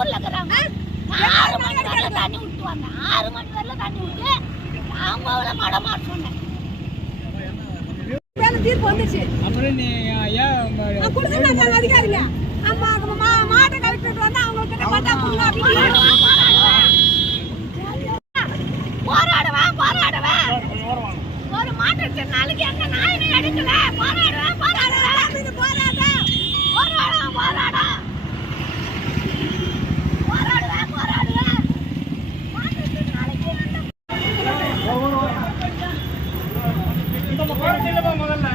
ஊர்ல இருக்கிறாங்க 6 மணி வரல தண்ணி விட்டு வந்தேன் 6 மணி வரல தண்ணி விட்டு அவங்க மட மாட்ட சொன்னேன் தீர்ப்பு வந்துச்சு அப்புறம் நீ ஏன் கொடுத்துட்டாங்க அதிகாரிங்க அம்மா மாட்டை கலெக்டர் வந்து அவங்க கிட்ட பார்த்தா போராடுவேன் ஒரு மாட்டு நாளைக்கு எங்க நாயினை அடிக்கல போராடுவேன் முதல்ல